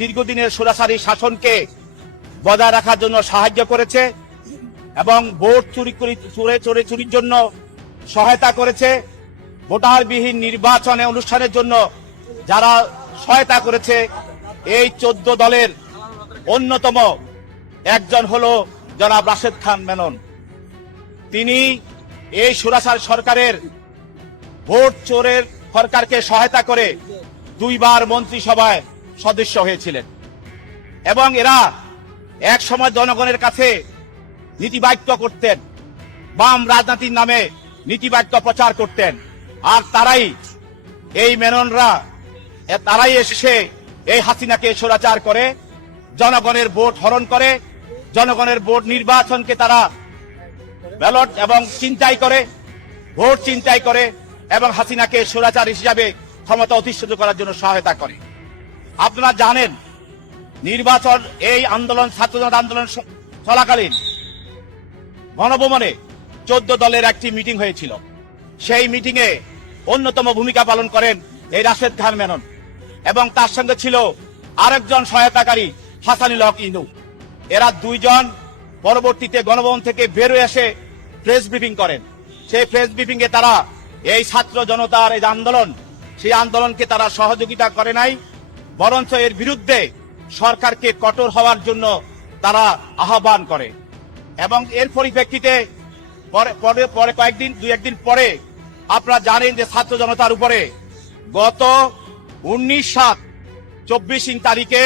দীর্ঘদিনের স্বৈরাচারী শাসনকে বজায় রাখার জন্য সাহায্য করেছে এবং ভোট চুরির জন্য সহায়তা করেছে। ভোটারবিহীন নির্বাচনে অনুষ্ঠানের জন্য যারা সহায়তা করেছে এই 14 দলের অন্যতম একজন হলো জনাব রাশেদ খান মেনন। তিনি এই স্বৈরাচার সরকারের ভোট চোরের সরকারকে সহায়তা করে 2 বার মন্ত্রিসভায় সদস্য হয়েছিলেন এবং এরা এক সময় জনগণের কাছে নীতিবাক্য করতেন, বাম রাজনীতির নামে নীতিবাক্য প্রচার করতেন। আর তারাই এই মেননরা তারাই এসে এই হাসিনাকে স্বৈরাচার করে, জনগণের ভোট হরণ করে, জনগণের ভোট নির্বাচনকে তারা ব্যালট এবং চিন্তাই করে, ভোট চিন্তাই করে এবং হাসিনাকে স্বৈরাচার হিসাবে ক্ষমতা অধিষ্ঠিত করার জন্য সহায়তা করে। আপনারা জানেন নির্বাচন এই আন্দোলন ছাত্র জনতা আন্দোলন চলাকালীন গণভবনে 14 দলের একটি মিটিং হয়েছিল। সেই মিটিং এ অন্যতম ভূমিকা পালন করেন এই রাশেদ খান মেনন এবং তার সঙ্গে ছিল আরেকজন সহায়তাকারী হাসানুল হক ইনু। এরা 2 জন পরবর্তীতে গণভবন থেকে বের হয়ে এসে প্রেস ব্রিফিং করেন। সেই প্রেস ব্রিফিং এ তারা এই ছাত্র জনতার এই আন্দোলন, সেই আন্দোলনকে তারা সহযোগিতা করে নাই, বরঞ্চ এর বিরুদ্ধে সরকারকে কঠোর হওয়ার জন্য তারা আহ্বান করে। এবং এর পরিপ্রেক্ষিতে পরে কয়েকদিন 2-1 দিন পরে আপনারা জানেন যে ছাত্র জনতার উপরে গত 19/7/24 তারিখে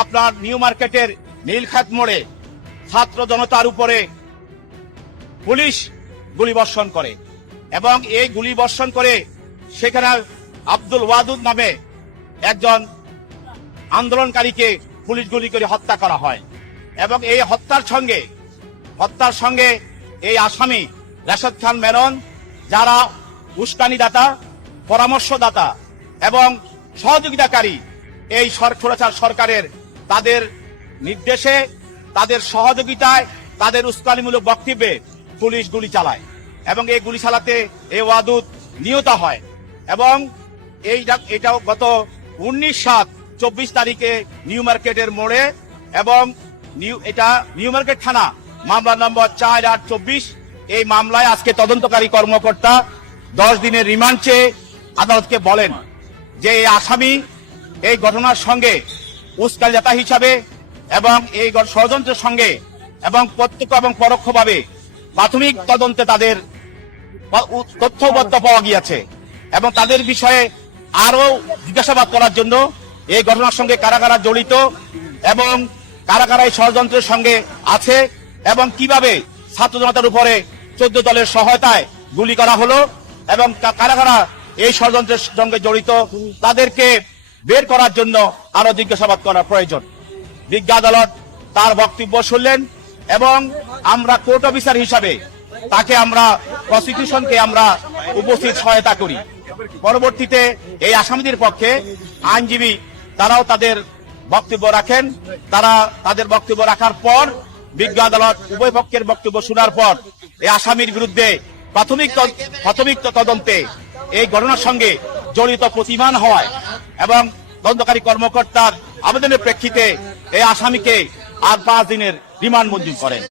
আপনার নিউ মার্কেটের নীলক্ষেত মোড়ে ছাত্র জনতার উপরে পুলিশ গুলিবর্ষণ করে এবং এই গুলিবর্ষণ করে সেখানে আব্দুল ওয়াদুদ নামে একজন আন্দোলনকারীকে পুলিশ গুলি করে হত্যা করা হয়। এবং এই হত্যার সঙ্গে এই আসামি রাশেদ খান মেনন, যারা উস্কানিদাতা, পরামর্শদাতা এবং সহযোগিতাকারী এই স্বৈরাচার সরকারের, তাদের নির্দেশে, তাদের সহযোগিতায়, তাদের উস্কানিমূলক বক্তব্যে পুলিশ গুলি চালায় এবং এই গুলি চালাতে এই ওয়াদুদ নিহত হয়। এবং এটাও গত 19/7/24 তারিখে নিউ মার্কেটের মোড়ে এবং এটা নিউ মার্কেট থানা মামলা নম্বর 4/8/24। এই মামলায় আজকে তদন্তকারী কর্মকর্তা 10 দিনের রিমান্ড চেয়ে আদালতকে বলেন যে এই আসামি এই ঘটনার সঙ্গে উস্কানিদাতা হিসাবে এবং এই ষড়যন্ত্রের সঙ্গে এবং প্রত্যক্ষ এবং পরোক্ষভাবে প্রাথমিক তদন্তে তাদের তথ্যপত্র পাওয়া গিয়েছে এবং তাদের বিষয়ে আরো জিজ্ঞাসাবাদ করার জন্য এই ঘটনার সঙ্গে কারা কারা জড়িত এবং কারা কারা এই ষড়যন্ত্রের সঙ্গে আছে এবং কিভাবে ছাত্র জনতার উপরে 14 দলের সহায়তায় গুলি করা হলো এবং কারা কারা এই ষড়যন্ত্রের সঙ্গে জড়িত তাদেরকে বের করার জন্য আরো জিজ্ঞাসাবাদ করা প্রয়োজন। বিজ্ঞ আদালত তার বক্তব্য শুনলেন এবং আমরা কোর্ট অফিসার হিসাবে তাকে আমরা প্রসিকিউশনকে আমরা উপস্থিত সহায়তা করি। পরবর্তীতে এই আসামিদের পক্ষে আইনজীবী তারাও তাদের বক্তব্য রাখেন। তারা তাদের বক্তব্য রাখার পর বিজ্ঞ আদালত উভয় পক্ষের বক্তব্য শোনার পর এই আসামির বিরুদ্ধে প্রাথমিক তদন্তে এই ঘটনার সঙ্গে জড়িত প্রতিমান হওয়ায় এবং তদন্তকারী কর্মকর্তার আবেদনের প্রেক্ষিতে এই আসামিকে আর 5 দিনের রিমান্ড মঞ্জুর করেন।